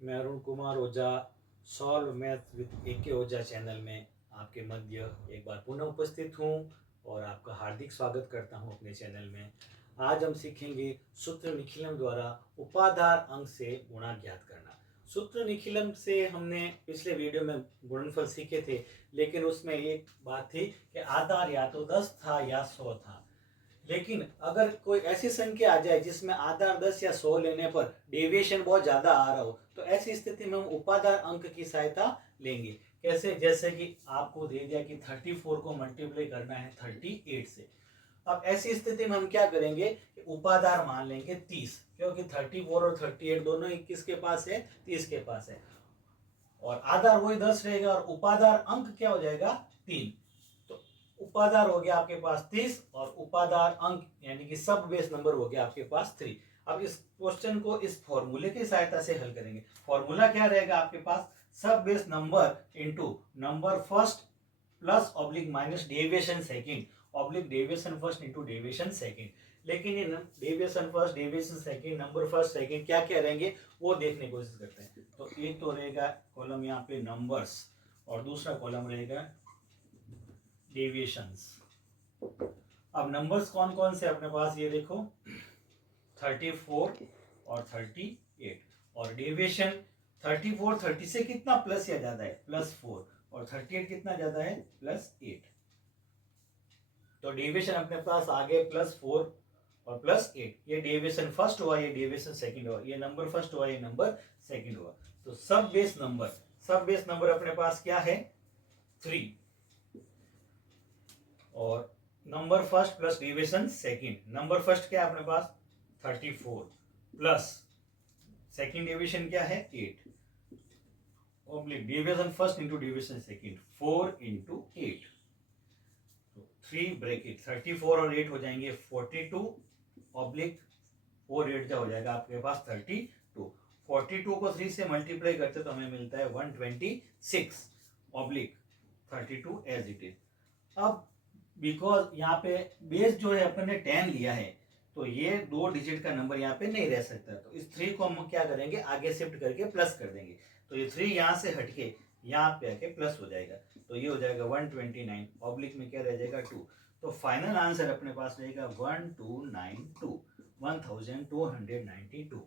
मैं Arun Kumar Ojha solve math with ए के ओझा channel में आपके मध्य एक बार पुनः उपस्थित हूँ और आपका हार्दिक स्वागत करता हूँ अपने चैनल में। आज हम सीखेंगे सूत्र निखिलम द्वारा उपाधार अंक से गुणा ज्ञात करना। सूत्र निखिलम से हमने पिछले वीडियो में गुणनफल सीखे थे, लेकिन उसमें एक बात थी कि आधार या तो 10 था या 100 था। लेकिन अगर कोई ऐसी संख्या आ जाए जिसमें आधार 10 या 100 लेने पर डेविएशन बहुत ज्यादा आ रहा हो, तो ऐसी स्थिति में हम उपाधार अंक की सहायता लेंगे। कैसे? जैसे कि आपको दे दिया कि 34 को मल्टीप्लाई करना है 38 से। अब ऐसी स्थिति में हम क्या करेंगे कि उपाधार मान लेंगे 30, क्योंकि 34 और 38 दोनों ही किसके पास है? 30 के पास है, और आधार वही 10 रहेगा और उपाधार अंक क्या हो जाएगा? 3। तो उपाधार हो गया आपके पास 30 और उपाधार अंक यानी कि सब बेस नंबर हो गया आपके पास 3। अब इस क्वेश्चन को इस फॉर्मूले की सहायता से हल करेंगे। फॉर्मूला क्या रहेगा आपके पास? सब base number into number first plus oblique minus deviation second oblique deviation first into deviation second. लेकिन ये deviation first, deviation second, number first, second क्या क्या रहेंगे वो देखने की कोशिश करते हैं। तो एक तो रहेगा कॉलम यहाँ पे नंबर्स और दूसरा कॉलम रहेगा डेविएशंस। अब नंबर्स कौन कौन से अपने पास? ये देखो 34 और 38, और डेविएशन 34 30 से कितना प्लस या ज्यादा है? +4, और 38 कितना ज्यादा है? +8। तो डेविएशन अपने पास आ गए +4 और +8। ये डेविएशन फर्स्ट हुआ, ये डेविएशन सेकंड हुआ, ये नंबर फर्स्ट हुआ, ये नंबर सेकंड हुआ। तो सब बेस नंबर अपने पास क्या है? 3, और number first plus deviation second. Number first क्या है अपने पास? 34 प्लस सेकंड डेविएशन क्या है? 8 oblique deviation first into deviation second 4 into 8। तो 3 ब्रैकेट 34 और 8 हो जाएंगे 42 ऑब्लिक 4 8 का हो जाएगा आपके पास 32। 42 को 3 से मल्टीप्लाई करते तो हमें मिलता है 126 ऑब्लिक 32 एज इट इज। अब बिकॉज यहाँ पे बेस जो है अपन ने 10 लिया है, तो ये 2 डिजिट का नंबर यहाँ पे नहीं रह सकता। तो इस 3 को हम क्या करेंगे? आगे शिफ्ट करके प्लस कर देंगे। तो ये 3 यहाँ से हटके यहाँ पे आके प्लस हो जाएगा। तो ये हो जाएगा 129 ऑब्लिक में क्या रह जाएगा? 2। तो फाइनल आंसर अपने पास रहेगा 1292 1292।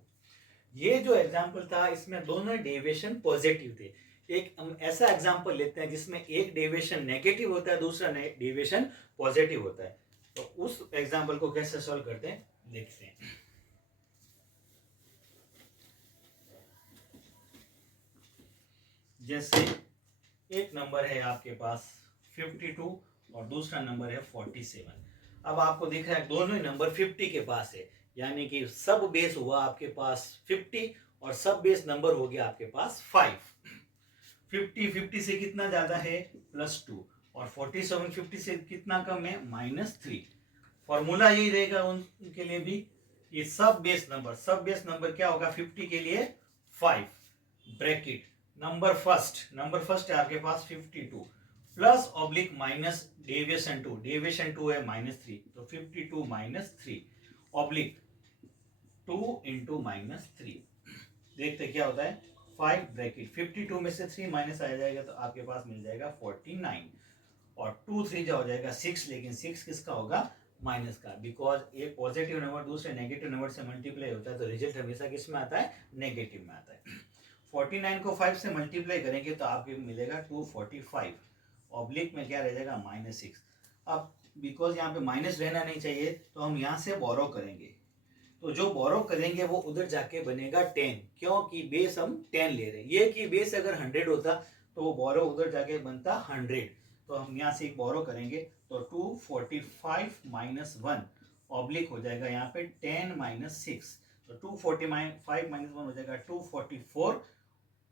ये जो एग्जाम्पल था इसमें दोनों डेविएशन पॉजिटिव थे। एक हम ऐसा एग्जाम्पल लेते हैं जिसमें एक डेविएशन नेगेटिव होता है, दूसरा डेविएशन पॉजिटिव होता है। तो उस एग्जाम्पल को कैसे सॉल्व करते हैं देखते हैं। जैसे एक नंबर है आपके पास 52 और दूसरा नंबर है 47। अब आपको दिख रहा है दोनों ही नंबर 50 के पास है, यानी कि सब बेस हुआ आपके पास 50 और सब बेस नंबर हो गया आपके पास 5। 50 से कितना ज्यादा है? +2, और 47 50 से कितना कम है? -3। फॉर्मूला यही रहेगा उनके लिए भी। ये सब बेस नंबर क्या होगा 50 के लिए? 5 ब्रैकेट नंबर फर्स्ट है आपके पास 52 प्लस ऑब्लिक माइनस डेविएशन 2 है -3, तो 52 -3 ऑब्लिक 2 इंटू -3। देखते क्या होता है? 5 ब्रैकेट 52 में से 3 माइनस आ जाएगा तो आपके पास मिल जाएगा 49, और 2 3 जा हो जाएगा 6, लेकिन 6 किसका होगा? माइनस का। बिकॉज एक पॉजिटिव नंबर दूसरे नेगेटिव नंबर से मल्टीप्लाई होता है तो रिजल्ट हमेशा किस में आता है? नेगेटिव में आता है। 49 को 5 से मल्टीप्लाई करेंगे तो आपको मिलेगा 245 ऑब्लिक में क्या रह जाएगा? -6। अब बिकॉज यहाँ पे माइनस रहना नहीं चाहिए तो हम यहाँ से बोरो करेंगे, तो जो बोरो करेंगे वो उधर जाके बनेगा 10, क्योंकि बेस हम 10 ले रहे हैं। ये कि बेस अगर 100 होता तो वो बोरो उधर जाके बनता 100। तो हम यहाँ से एक बोरो करेंगे तो 245 -1 ऑब्लिक हो जाएगा यहाँ पे 10 - 6। तो 245 -1 हो जाएगा 244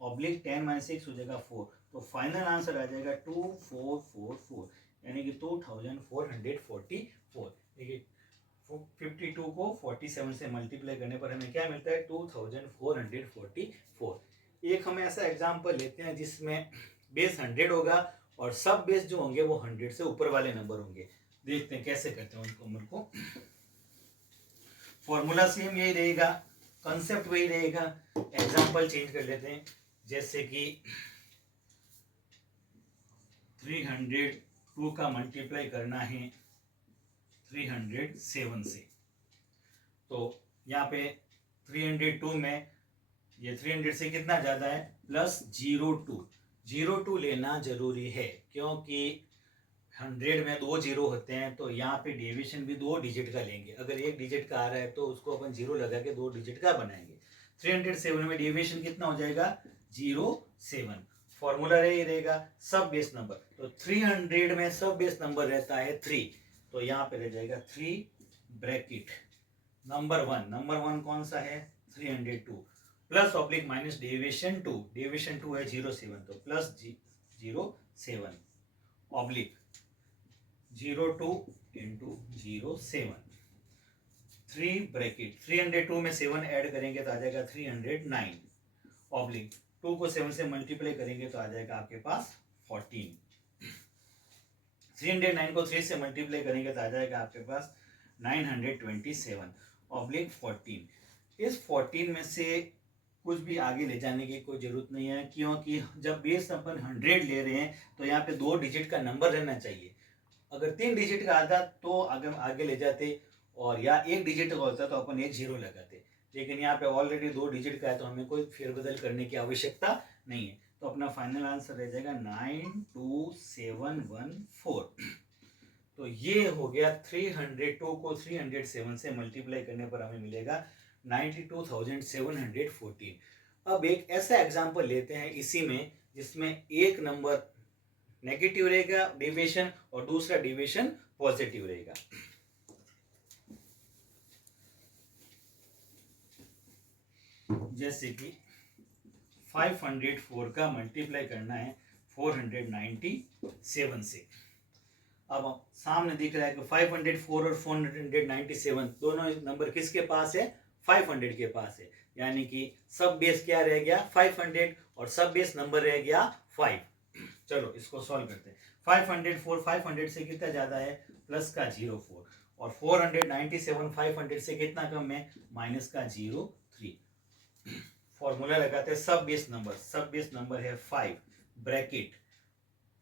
ऑब्लिक 10 - 6 हो जाएगा 4। तो फाइनल आंसर आ जाएगा 2444, यानी कि 2444। देखिए 52 को 47 से मल्टीप्लाई करने पर हमें क्या मिलता है? 2444। एक हम ऐसा एग्जांपल लेते हैं जिसमें बेस 100 होगा और सब बेस जो होंगे वो 100 से ऊपर वाले नंबर होंगे। देखते हैं कैसे करते हैं उनको। फॉर्मूला सेम यही रहेगा कंसेप्ट वही रहेगा, एग्जाम्पल चेंज कर लेते हैं। जैसे कि 302 का मल्टीप्लाई करना है 307 से, तो यहाँ पे 302 में ये 300 से कितना ज़्यादा है, प्लस 02 लेना जरूरी है, क्योंकि 100 में 2 जीरो होते हैं, तो यहाँ पे डेविएशन भी 2 डिजिट का लेंगे। अगर 1 डिजिट का आ रहा है तो उसको अपन 0 लगा के 2 डिजिट का बनाएंगे। 307 में डेविएशन कितना हो जाएगा, 07। फॉर्मूला यही रहेगा, सब बेस नंबर। तो 300 में सब बेस नंबर रहता है 3, तो यहाँ पे रह जाएगा 3 ब्रैकेट नंबर 1 कौन सा है, 302 प्लस ऑब्लिक माइनस डेविएशन 2 है 07, तो प्लस 07 ऑब्लिक 02 इंटू 07, 3 ब्रैकेट 302 में 7 ऐड करेंगे तो आ जाएगा 309 ऑब्लिक 2 को 7 से मल्टीप्लाई करेंगे तो आ जाएगा आपके पास 14। 309 को 3 से मल्टीप्लाई करेंगे तो आ जाएगा आपके पास 927 ऑब्लिक 14। इस 14 में से कुछ भी आगे ले जाने की कोई जरूरत नहीं है, क्योंकि जब बेस अपन 100 ले रहे हैं तो यहाँ पे 2 डिजिट का नंबर रहना चाहिए। अगर 3 डिजिट का आता तो अगर आगे ले जाते, और या 1 डिजिट का होता तो अपन 1 जीरो लगाते, लेकिन यहाँ पे ऑलरेडी 2 डिजिट का है तो हमें कोई फेरबदल करने की आवश्यकता नहीं है। तो अपना फाइनल आंसर रह जाएगा 92714। तो ये हो गया 302 को 307 से मल्टीप्लाई करने पर हमें मिलेगा 92,714। अब एक ऐसा एग्जाम्पल लेते हैं इसी में, जिसमें एक नंबर नेगेटिव रहेगा डेविएशन और दूसरा डेविएशन पॉजिटिव रहेगा। जैसे कि 504 का मल्टीप्लाई करना है 497 से। अब सामने दिख रहा है कि 504 और 497 दोनों नंबर किसके पास है, 500 के पास है, यानी कि सब बेस क्या रह गया 500 और सब बेस नंबर रह गया 5। चलो इसको सॉल्व करते हैं। 504 500 से कितना ज्यादा है, प्लस का 04, और 497 500 से कितना कम है, माइनस का 03। फॉर्मूला लगाते हैं, सब बेस नंबर है 5 ब्रैकेट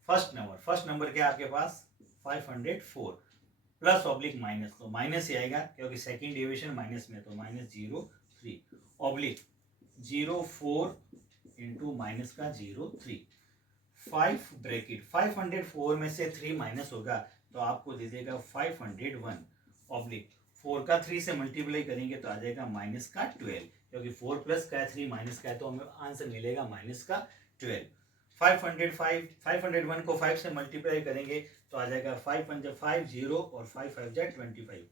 फर्स्ट नंबर क्या है आपके पास 504 प्लस ऑब्लिक माइनस, तो माइनस ही आएगा क्योंकि सेकंड डेविएशन माइनस में, तो माइनस 03 ऑब्लिक 04 इंटू माइनस का 03, 5 ब्रैकेट 504 में से 3 माइनस होगा तो आपको दे देगा 501 ऑब्लिक 4 का 3 से मल्टीप्लाई करेंगे तो आ जाएगा माइनस का 12, क्योंकि 4 प्लस का है 3 माइनस का है, तो हमें आंसर मिलेगा माइनस का 12। 501 को 5 से मल्टीप्लाई करेंगे तो आ जाएगा 5 5 5 0 और 5 5 25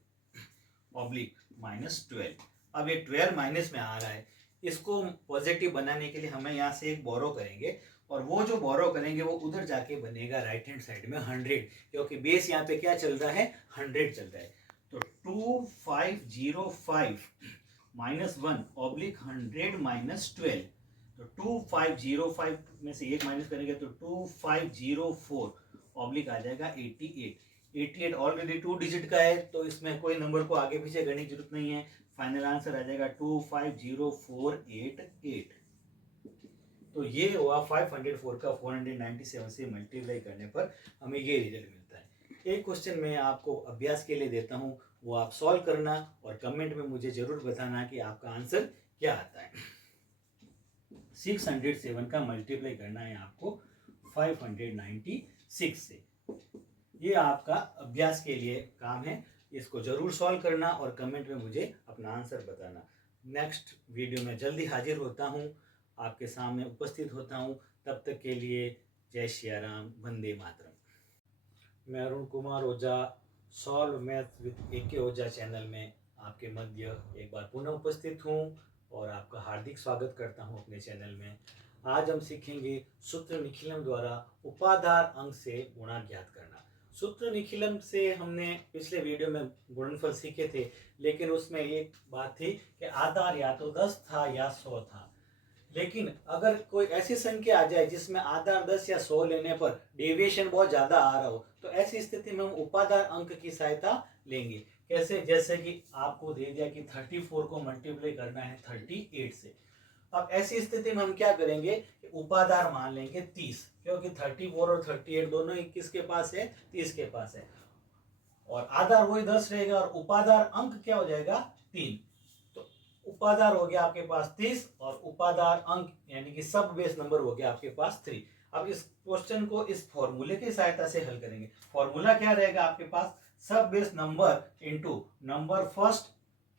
ऑब्लिक माइनस 12। अब ये 12 माइनस में आ रहा है, इसको पॉजिटिव बनाने के लिए हमें यहाँ से एक बोरो करेंगे, और वो जो बोरो करेंगे वो उधर जाके बनेगा राइट हैंड साइड में 100, क्योंकि बेस यहाँ पे क्या चल रहा है 100 चल रहा है। तो 2505 माइनस 1 ऑब्लिक 100 माइनस 12, तो 2505 में से एक माइनस करेंगे तो 2504 ऑब्लिक आ जाएगा 88 ऑलरेडी 2 डिजिट का है, तो इसमें कोई नंबर को आगे पीछे करने की जरूरत नहीं है। फाइनल आंसर आ जाएगा 250488। तो ये हुआ 504 का 497 से मल्टीप्लाई करने पर हमें ये रिजल्ट मिलता है। एक क्वेश्चन मैं आपको अभ्यास के लिए देता हूँ, वो आप सॉल्व करना और कमेंट में मुझे जरूर बताना कि आपका आंसर क्या आता है। 607 का मल्टीप्लाई करना है आपको 596 से। ये आपका अभ्यास के लिए काम है, इसको जरूर सॉल्व करना और कमेंट में मुझे अपना आंसर बताना। नेक्स्ट वीडियो में जल्दी हाजिर होता हूँ, आपके सामने उपस्थित होता हूँ। तब तक के लिए जय श्री राम, वंदे मातरम। मैं Arun Kumar Ojha solve math with AK Ojha channel में आपके मध्य एक बार पुनः उपस्थित हूँ और आपका हार्दिक स्वागत करता हूँ अपने चैनल में। आज हम सीखेंगे सूत्र निखिलम द्वारा उपाधार अंक से गुणा ज्ञात करना। सूत्र निखिलम से हमने पिछले वीडियो में गुणनफल सीखे थे, लेकिन उसमें एक बात थी कि आधार या तो 10 था या 100 था। लेकिन अगर कोई ऐसी संख्या आ जाए जिसमें आधार 10 या 100 लेने पर डेविएशन बहुत ज़्यादा आ रहा हो, तो ऐसी स्थिति में हम उपाधार अंक की सहायता लेंगे। कैसे, जैसे कि आपको दे दिया कि 34 को मल्टीप्लाई करना है 38 से। अब ऐसी स्थिति में हम क्या करेंगे, उपाधार मान लेंगे 30, क्योंकि 34 और 38 दोनों ही किसके पास है, 30 के पास है, और आधार वही 10 रहेगा, और उपाधार अंक क्या हो जाएगा, 3। तो उपाधार हो गया आपके पास 30, और उपाधार अंक यानी कि सब बेस नंबर हो गया आपके पास 3। अब इस क्वेश्चन को इस फॉर्मूले की सहायता से हल करेंगे। फॉर्मूला क्या रहेगा आपके पास, सब base number into number first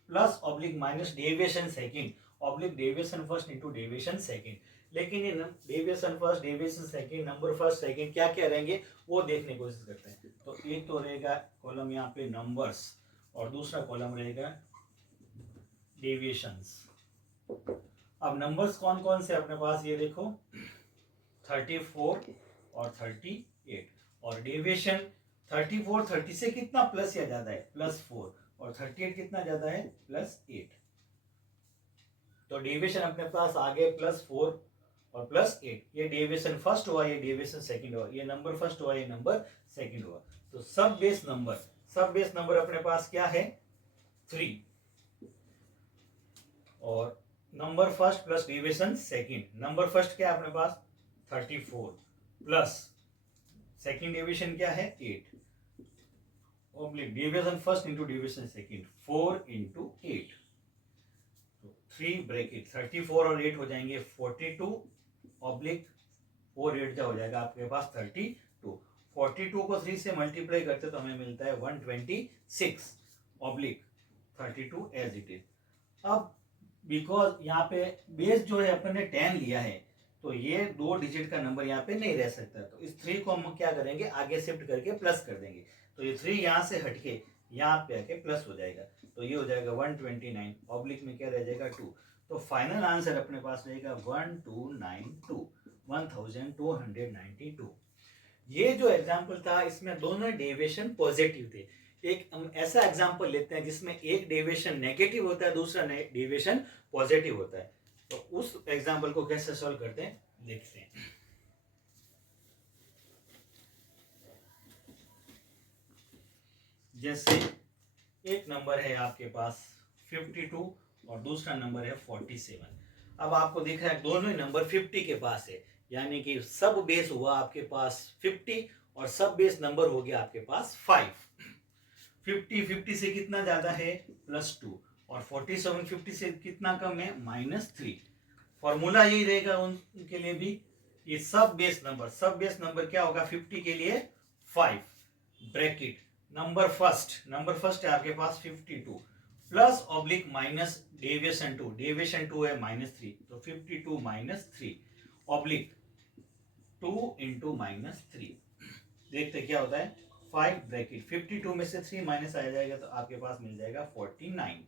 plus oblique minus deviation second, oblique deviation first into deviation second. लेकिन ये deviation first, deviation second, number first, second क्या क्या रहेंगे वो देखने की कोशिश करते हैं। तो एक तो रहेगा कॉलम यहाँ पे नंबर्स, और दूसरा कॉलम रहेगा डेविएशंस। अब नंबर्स कौन कौन से अपने पास, ये देखो 34 और 38, और डेविएशन 34 30 से कितना प्लस या ज्यादा है, +4, और 38 कितना ज्यादा है, +8। तो डेविएशन अपने पास आ गए +4 और +8। ये डेविएशन फर्स्ट हुआ, ये डेविएशन सेकंड हुआ, ये नंबर फर्स्ट हुआ, ये नंबर सेकंड हुआ। तो सब बेस नंबर अपने पास क्या है, 3, और number first plus deviation second. Number first क्या है अपने पास 34 प्लस सेकंड डेविएशन क्या है 8, oblique deviation first into deviation second 4 into 8, तो 3 ब्रैकेट 34 और 8 हो जाएंगे 42, ऑब्लिक 4 8 हो जाएगा आपके पास 32। 42 को 3 से मल्टीप्लाई करते तो हमें मिलता है 126, ऑब्लिक 32 एज इट इज। अब बिकॉज यहाँ पे बेस जो है अपन ने 10 लिया है, तो ये 2 डिजिट का नंबर यहाँ पे नहीं रह सकता, तो इस 3 को हम क्या करेंगे, आगे शिफ्ट करके प्लस कर देंगे। तो ये 3 यहाँ से हटके यहाँ पे आके प्लस हो जाएगा, तो ये हो जाएगा 129, ऑब्लिक में क्या रह जाएगा 2। तो फाइनल आंसर अपने पास रहेगा 1292, 1292। ये जो एग्जाम्पल था इसमें दोनों डेविएशन पॉजिटिव थे। एक हम ऐसा एग्जाम्पल लेते हैं जिसमें एक डेविएशन नेगेटिव होता है, दूसरा डेविएशन पॉजिटिव होता है। तो उस एग्जाम्पल को कैसे सॉल्व करते हैं देखते हैं। जैसे एक नंबर है आपके पास 52 और दूसरा नंबर है 47। अब आपको दिख रहा है दोनों ही नंबर 50 के पास है, यानी कि सब बेस हुआ आपके पास 50 और सब बेस नंबर हो गया आपके पास 5। 50 से कितना ज्यादा है, +2, और 47 50 से कितना कम है, -3। फॉर्मूला यही रहेगा उनके लिए भी, ये सब बेस नंबर क्या होगा 50 के लिए 5, ब्रैकेट नंबर फर्स्ट है आपके पास 52 प्लस ऑब्लिक माइनस डेविएशन 2 है -3, तो 52 -3 ऑब्लिक 2 इंटू -3। देखते क्या होता है, 5 ब्रैकेट 52 में से 3 माइनस आ जाएगा तो आपके पास मिल जाएगा 49,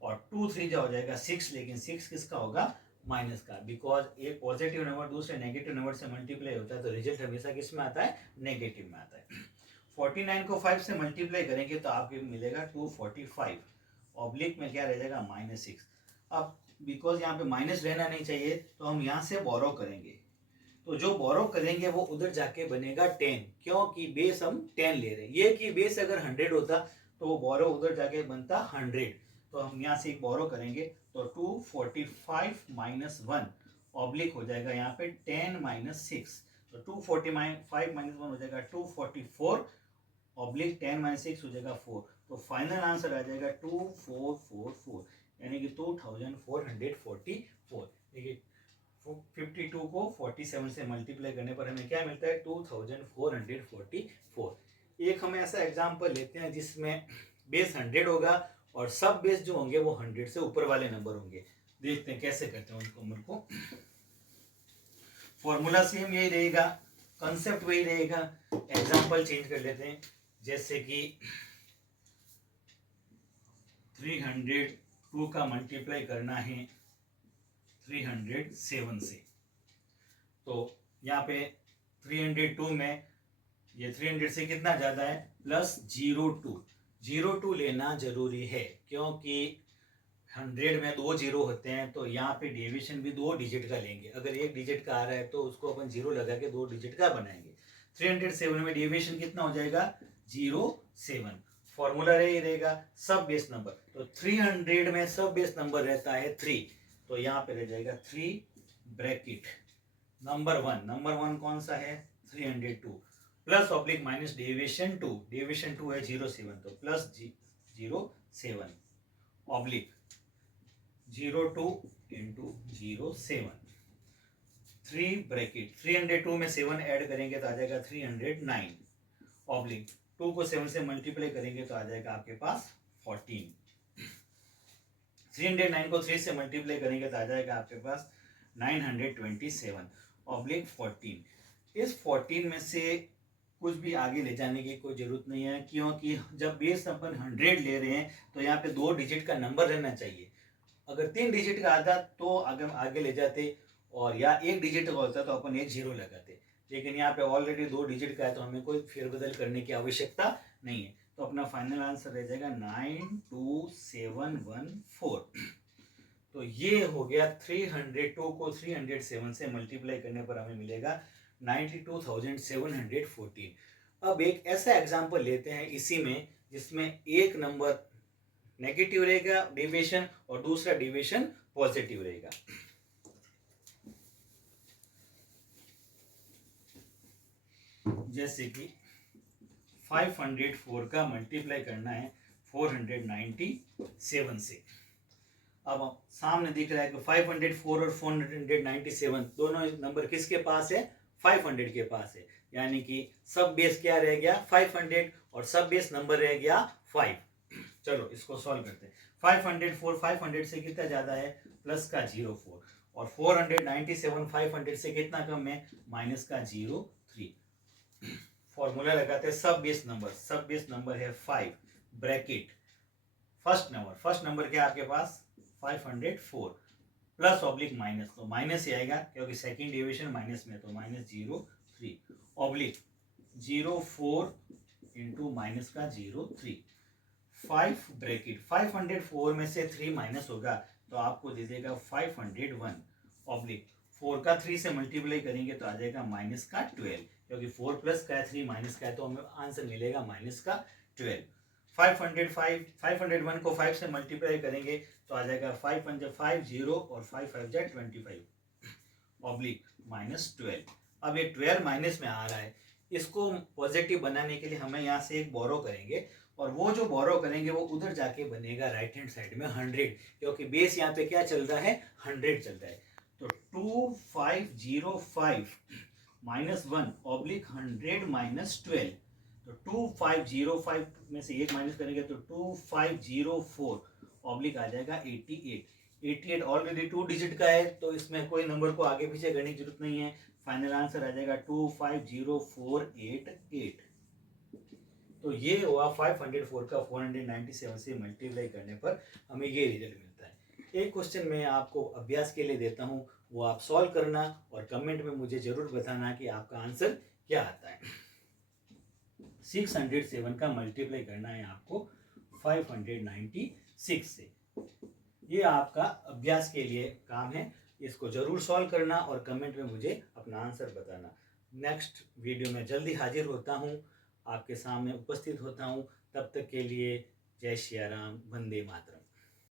और 2 3 जो हो जाएगा 6, लेकिन 6 किसका होगा, माइनस का, बिकॉज एक पॉजिटिव नंबर दूसरे नेगेटिव नंबर से मल्टीप्लाई होता है तो रिजल्ट हमेशा किस में आता है, नेगेटिव में आता है। 49 को 5 से मल्टीप्लाई करेंगे तो आपको मिलेगा 245, ऑब्लिक में क्या रह जाएगा -6। अब बिकॉज यहाँ पे माइनस रहना नहीं चाहिए तो हम यहाँ से बोरो करेंगे, तो जो बोरो करेंगे वो उधर जाके बनेगा 10, क्योंकि बेस हम 10 ले रहे हैं। ये कि बेस अगर 100 होता तो वो बोरो उधर जाके बनता 100, तो हम यहाँ से बोरो करेंगे तो 245 -1 ऑब्लिक हो जाएगा यहाँ पे 10 -6, तो 245 -1 हो जाएगा 244, ऑब्लिक 10 -6 हो जाएगा 4, तो फाइनल आंसर आ जाएगा 2444, यानी कि 2444। देखिए 52 को 47 से मल्टीप्लाई करने पर हमें क्या मिलता है, 2444। एक हम ऐसा एग्जाम्पल लेते हैं जिसमें बेस 100 होगा और सब बेस जो होंगे वो 100 से ऊपर वाले नंबर होंगे। देखते हैं कैसे करते हैं उनको। मेरे को फॉर्मूला सेम यही रहेगा, कंसेप्ट वही रहेगा, एग्जाम्पल चेंज कर लेते हैं। जैसे कि 302 का मल्टीप्लाई करना है 307 से, तो यहाँ पे 302 में ये 300 से कितना ज़्यादा है, +02 लेना जरूरी है, क्योंकि 100 में 2 जीरो होते हैं, तो यहाँ पे डेविएशन भी 2 डिजिट का लेंगे। अगर 1 डिजिट का आ रहा है तो उसको अपन 0 लगा के 2 डिजिट का बनाएंगे। 307 में डेविएशन कितना हो जाएगा, 07। फॉर्मूला ये रहेगा सब बेस नंबर। तो 300 में सब बेस नंबर रहता है 3, तो यहाँ पे रह जाएगा 3 ब्रैकेट नंबर वन कौन सा है 302 प्लस ऑब्लिक माइनस डेविएशन 2 है 07, तो प्लस 07 ऑब्लिक 02 इंटू 07, 3 ब्रैकेट 302 में 7 ऐड करेंगे तो आ जाएगा 309 ऑब्लिक 2 को 7 से मल्टीप्लाई करेंगे तो आ जाएगा आपके पास 14, 309 को 3 से मल्टीप्लाई करेंगे तो आ जाएगा आपके पास 927 ऑब्लिक 14। इस 14 में से कुछ भी आगे ले जाने की कोई जरूरत नहीं है, क्योंकि जब बेस अपन 100 ले रहे हैं तो यहाँ पे 2 डिजिट का नंबर रहना चाहिए। अगर 3 डिजिट का आता तो आगे ले जाते, और या 1 डिजिट का होता तो अपन एक 0 लगाते, लेकिन यहाँ पे ऑलरेडी 2 डिजिट का है तो हमें कोई फेरबदल करने की आवश्यकता नहीं है। तो अपना फाइनल आंसर रह जाएगा 92714। तो ये हो गया 302 को 307 से मल्टीप्लाई करने पर हमें मिलेगा 92,714। अब एक ऐसा एग्जाम्पल लेते हैं इसी में जिसमें एक नंबर नेगेटिव रहेगा डेविएशन और दूसरा डेविएशन पॉजिटिव रहेगा। जैसे कि 504 का मल्टीप्लाई करना है 497 से। अब सामने दिख रहा है कि 504 और 497 दोनों नंबर किसके पास है 500 के पास है, यानी कि सब बेस क्या रह गया 500 और सब बेस नंबर रह गया 5। चलो इसको सॉल्व करते हैं। 504 500 से कितना ज्यादा है प्लस का 04, और 497 500 से कितना कम है माइनस का 03। फॉर्मूला लगाते हैं सब बेस नंबर है 5 ब्रैकेट फर्स्ट नंबर क्या आपके पास 504 प्लस ऑब्लिक माइनस, तो माइनस ही आएगा क्योंकि सेकंड डेविएशन माइनस में, तो माइनस 03 ऑब्लिक 04 इंटू माइनस का 03, 5 ब्रैकेट 504 में से 3 माइनस होगा तो आपको दे देगा 501 ऑब्लिक 4 का 3 से मल्टीप्लाई करेंगे तो आ जाएगा माइनस का 12, क्योंकि 4 प्लस का है 3 माइनस का है तो हमें आंसर मिलेगा माइनस का 12। 501 को 5 से मल्टीप्लाई करेंगे तो आ जाएगा 5 5 5 0 और 5 5 25 ऑब्लिक माइनस 12। अब ये 12 माइनस में आ रहा है, इसको पॉजिटिव बनाने के लिए हमें यहाँ से एक बोरो करेंगे, और वो जो बोरो करेंगे वो उधर जाके बनेगा राइट हैंड साइड में 100, क्योंकि बेस यहाँ पे क्या चल रहा है 100 चल रहा है। तो 2505 माइनस 1 ऑब्लिक 100 माइनस 12, तो 2505 में से एक माइनस करेंगे तो 2504 ऑब्लिक आ जाएगा 88 ऑलरेडी 2 डिजिट का है तो इसमें कोई नंबर को आगे पीछे करने की जरूरत नहीं है। फाइनल आंसर आ जाएगा 250488। तो ये हुआ 504 का 497 से मल्टीप्लाई करने पर हमें ये रिजल्ट मिलता है। एक क्वेश्चन मैं आपको अभ्यास के लिए देता हूँ, वो आप सॉल्व करना और कमेंट में मुझे जरूर बताना कि आपका आंसर क्या आता है। 607 का मल्टीप्लाई करना है आपको 596 से। ये आपका अभ्यास के लिए काम है, इसको जरूर सॉल्व करना और कमेंट में मुझे अपना आंसर बताना। नेक्स्ट वीडियो में जल्दी हाजिर होता हूँ, आपके सामने उपस्थित होता हूँ। तब तक के लिए जय श्री राम, वंदे मातरम।